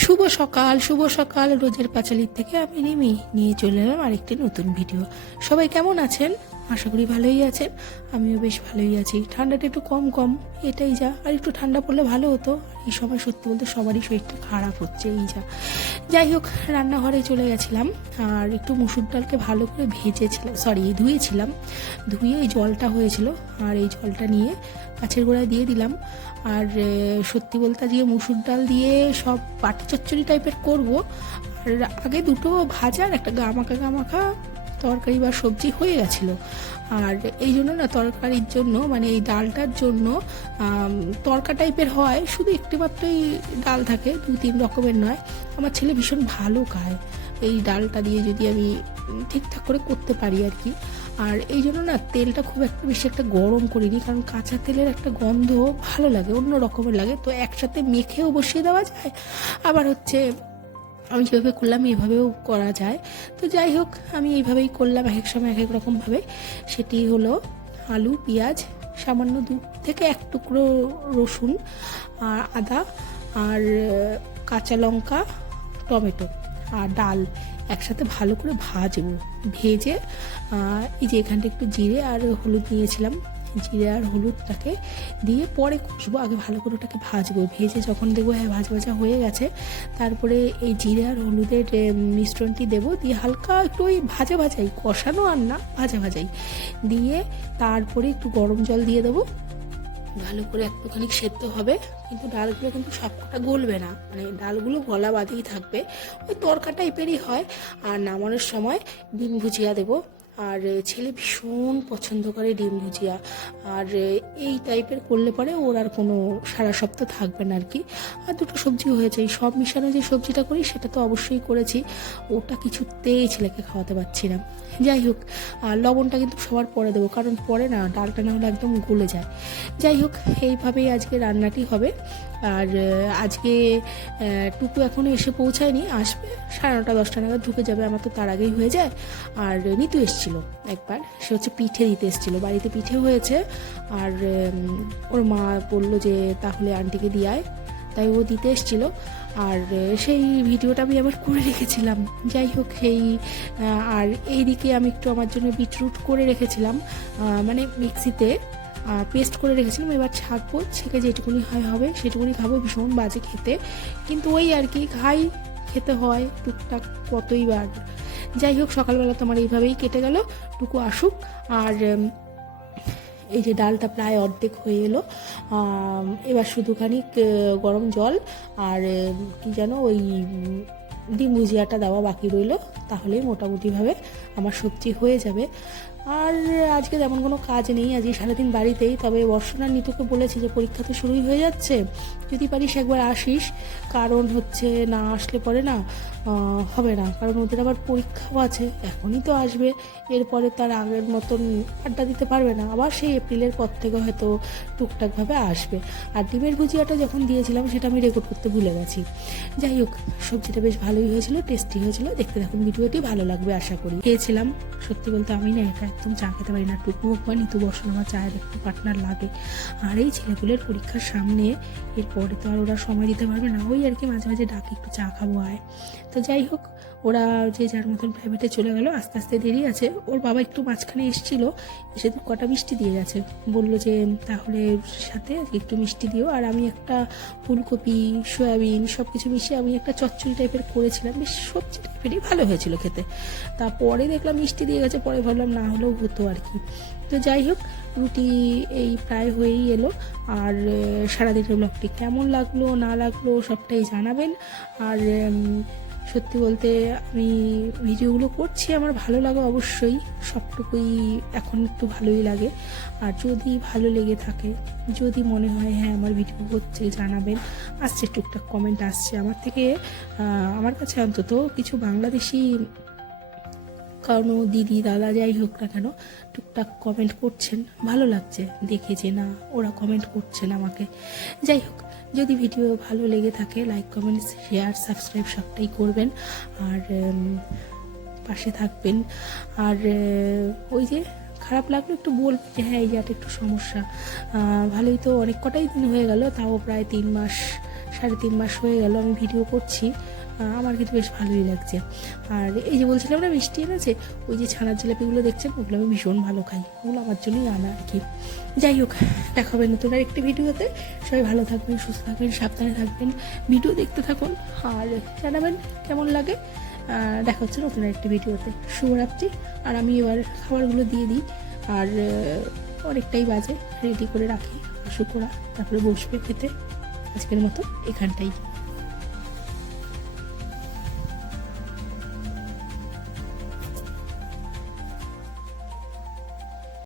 শুভ সকাল রোজের পাঁচালির থেকে আমি রিমি নিয়ে চলে এলাম আরেকটি নতুন ভিডিও। সবাই কেমন আছেন? আশা করি ভালোই আছেন। আমিও বেশ ভালোই আছি। ঠান্ডাটা একটু কম কম, এটাই যা। আর একটু ঠান্ডা পড়লে ভালো হতো। এই সময় সত্যি বলতে সবারই শরীরটা খারাপ হচ্ছে, এই যা। যাই হোক, রান্নাঘরে চলে গেছিলাম আর একটু মুসুর ডালকে ভালো করে ধুয়েছিলাম। ধুয়ে এই জলটা হয়েছিল, আর এই জলটা নিয়ে গাছের গোড়ায় দিয়ে দিলাম। আর সত্যি বলতে আজকে মুসুর ডাল দিয়ে সব পাটি চচ্চড়ি টাইপের করব। আর আগে দুটো ভাজা আর একটা গামাখা তরকারি বা সবজি হয়ে গেছিলো। আর এই জন্য না, তরকারির জন্য মানে এই ডালটার জন্য তরকা টাইপের হয়, শুধু একটি মাত্রই ডাল থাকে, 2-3 রকমের নয়। আমার ছেলে ভীষণ ভালো খায় এই ডালটা দিয়ে, যদি আমি ঠিকঠাক করে করতে পারি আর কি। আর এই জন্য না, তেলটা খুব একটা বেশি একটা গরম করিনি, কারণ কাঁচা তেলের একটা গন্ধ ভালো লাগে, অন্য রকমের লাগে। তো একসাথে মেখেও বসিয়ে দেওয়া যায়, আবার হচ্ছে আমি যেভাবে করলাম এইভাবেও করা যায়। তো যাই হোক, আমি এইভাবেই করলাম, এক এক সময় এক এক রকমভাবে। সেটি হলো আলু, পেঁয়াজ, সামান্য 2 থেকে 1 টুকরো রসুন, আর আদা, আর কাঁচা লঙ্কা, টমেটো আর ডাল একসাথে ভালো করে ভাজবো। ভেজে এই যে এখানটা একটু জিরে আর হলুদ নিয়েছিলাম, জিরে আর হলুদটাকে দিয়ে পরে কষবো। আগে ভালো করে ওটাকে ভাজবো। ভেজে যখন দেখবো হ্যাঁ ভাজা হয়ে গেছে, তারপরে এই জিরে আর হলুদের মিশ্রণটি দেবো, দিয়ে হালকা একটু ওই ভাজাই, কষানো আর না, ভাজাই দিয়ে তারপরে একটু গরম জল দিয়ে দেবো। ভালো করে একটুখানি সেদ্ধ হবে, কিন্তু ডালগুলো কিন্তু সবকটা গলবে না, মানে ডালগুলো গলা বাদেই থাকবে, ওই তরকা টাইপেরই হয়। আর নামানোর সময় ডিম ভুজিয়া দেবো। আর ছেলে ভীষণ পছন্দ করে ডিম ভুজিয়া। আর এই টাইপের করলে পরে ওর আর কোনো সারা সপ্তাহ থাকবে না আর কি। আর দুটো সবজি হয়েছে, এই সব মিশানো যে সবজিটা করি সেটা তো অবশ্যই করেছি, ওটা কিছুতেই ছেলেকে খাওয়াতে পারছি না। যাই হোক, আর লবণটা কিন্তু সবার পরে দেবো, কারণ পরে না ডালটা না হলে একদম গলে যায়। যাই হোক, এইভাবেই আজকে রান্নাটি হবে। আর আজকে টুকু এখনও এসে পৌঁছায়নি, আসবে 9:30-10টা নাগাদ ঢুকে যাবে, আমার তো তার আগেই হয়ে যায়। আর নিতু এসেছিল একবার, সে হচ্ছে পিঠে দিতে এসেছিলো, বাড়িতে পিঠে হয়েছে। আর ওর মা বললো যে তাহলে আন্টিকে দিয়ে আয়, তাই ও দিতে এসেছিলো। আর সেই ভিডিওটা আমি আবার করে রেখেছিলাম। যাই হোক, আর এইদিকে আমি একটু আমার জন্য বিটরুট করে রেখেছিলাম, মানে মিক্সিতে পেস্ট করে রেখেছিলাম। এবার ছাঁকবো, ছেঁকে যেটুকুনি হবে সেটুকুনি খাবো। ভীষণ বাজে খেতে, কিন্তু ওই আর কি, খেতে হয় টুকটাক কতই বার। যাই হোক, সকালবেলা তোমার এইভাবেই কেটে গেল। টুকু আসুক। আর এই যে ডালটা প্রায় অর্ধেক হয়ে এলো, এবার শুধুখানি গরম জল আর কি যেন ওই ডিম ভুজিয়াটা দেওয়া বাকি রইল, তাহলেই মোটামুটিভাবে আমার সবজি হয়ে যাবে। আর আজকে তেমন কোনো কাজ নেই, আজকে সারাদিন বাড়িতেই। তবে বর্ষণার নিতুকে বলেছি যে পরীক্ষা তো শুরুই হয়ে যাচ্ছে, যদি পারিস একবার আসিস, কারণ হচ্ছে না আসলে পরে না হবে না, কারণ ওদের আবার পরীক্ষাও আছে। এখনই তো আসবে, এরপরে তার আগের মতন আড্ডা দিতে পারবে না, আবার সেই এপ্রিলের পর থেকে হয়তো টুকটাকভাবে আসবে। আর ডিমের ভুজিয়াটা যখন দিয়েছিলাম সেটা আমি রেকর্ড করতে ভুলে গেছি। যাই হোক, সবজিটা বেশ ভালোই হয়েছিল, টেস্টি হয়েছিল। দেখতে থাকুন ভিডিওটি, ভালো লাগবে আশা করি। খেয়েছিলাম, সত্যি বলতে আমি না একা একদম চা খেতে পারি না। টুকু হোক বা নিতু বর্ষণ, আমার চায়ের একটু পার্টনার লাগে। আর এই ছেলেপুলের পরীক্ষার সামনে, এরপরে তো আর ওরা সময় দিতে পারবে না, ওই আর কি মাঝে মাঝে ডাকে একটু চা খাবো আয়। তো যাই হোক, ওরা যে যার মতন প্রাইভেটে চলে গেল, আস্তে আস্তে দেরি আছে। ওর বাবা একটু মাঝখানে এসেছিলো, এসে কটা মিষ্টি দিয়ে গেছে, বললো যে তাহলে সাথে একটু মিষ্টি দিও। আর আমি একটা ফুলকপি, সয়াবিন সব কিছু মিশিয়ে আমি একটা চচ্চড়ি টাইপের করেছিলাম, বেশ সবজি টাইপেরই, ভালো হয়েছিল খেতে। তারপরে দেখলাম মিষ্টি দিয়ে গেছে, পরে ভাবলাম না হলেও হতো আর কি। তো যাই হোক, রুটি এই প্রায় হয়েই এলো। আর সারাদিনের ব্লগটি কেমন লাগলো না লাগলো সবটাই জানাবেন। আর সত্যি বলতে আমি ভিডিওগুলো করছি, আমার ভালো লাগে অবশ্যই, সবটুকুই এখন একটু ভালোই লাগে। আর যদি ভালো লেগে থাকে, যদি মনে হয় হ্যাঁ আমার ভিডিও হচ্ছে, জানাবেন। আসছে টুকটাক কমেন্ট আসছে আমার থেকে, আমার কাছে অন্তত কিছু বাংলাদেশি কোনো দিদি দাদা যাই হোক না কেন, টুকটাক কমেন্ট করছেন, ভালো লাগছে দেখে যে না ওরা কমেন্ট করছেন আমাকে। যাই হোক, যদি ভিডিও ভালো লেগে থাকে লাইক কমেন্ট শেয়ার সাবস্ক্রাইব সবটাই করবেন, আর পাশে থাকবেন। আর ওই যে খারাপ লাগলো একটু বলবেন যে হ্যাঁ এই জায়গাটা একটু সমস্যা। ভালোই তো অনেক কটাই দিন হয়ে গেল, তাও প্রায় 3 মাস 3.5 মাস হয়ে গেল আমি ভিডিও করছি। আমার কিন্তু বেশ ভালোই লাগছে। আর এই যে বলছিলাম না মিষ্টি এনেছে, ওই যে ছানার জিলাপিগুলো দেখছেন, ওগুলো আমি ভীষণ ভালো খাই, ওগুলো আমার জন্যই আনা আর কি। যাই হোক, দেখা হবে নতুন আর একটি ভিডিওতে। সবাই ভালো থাকবেন, সুস্থ থাকবেন, সাবধানে থাকবেন, ভিডিও দেখতে থাকুন আর জানাবেন কেমন লাগে। দেখা হচ্ছে নতুন একটি ভিডিওতে। শুভরাত্রি। আর আমি এবার খাবারগুলো দিয়ে দিই, আর অনেকটাই বাজে, রেডি করে রাখি শুকোরা, তারপরে বসবে খেতে। আজকের মতো এখানটাই।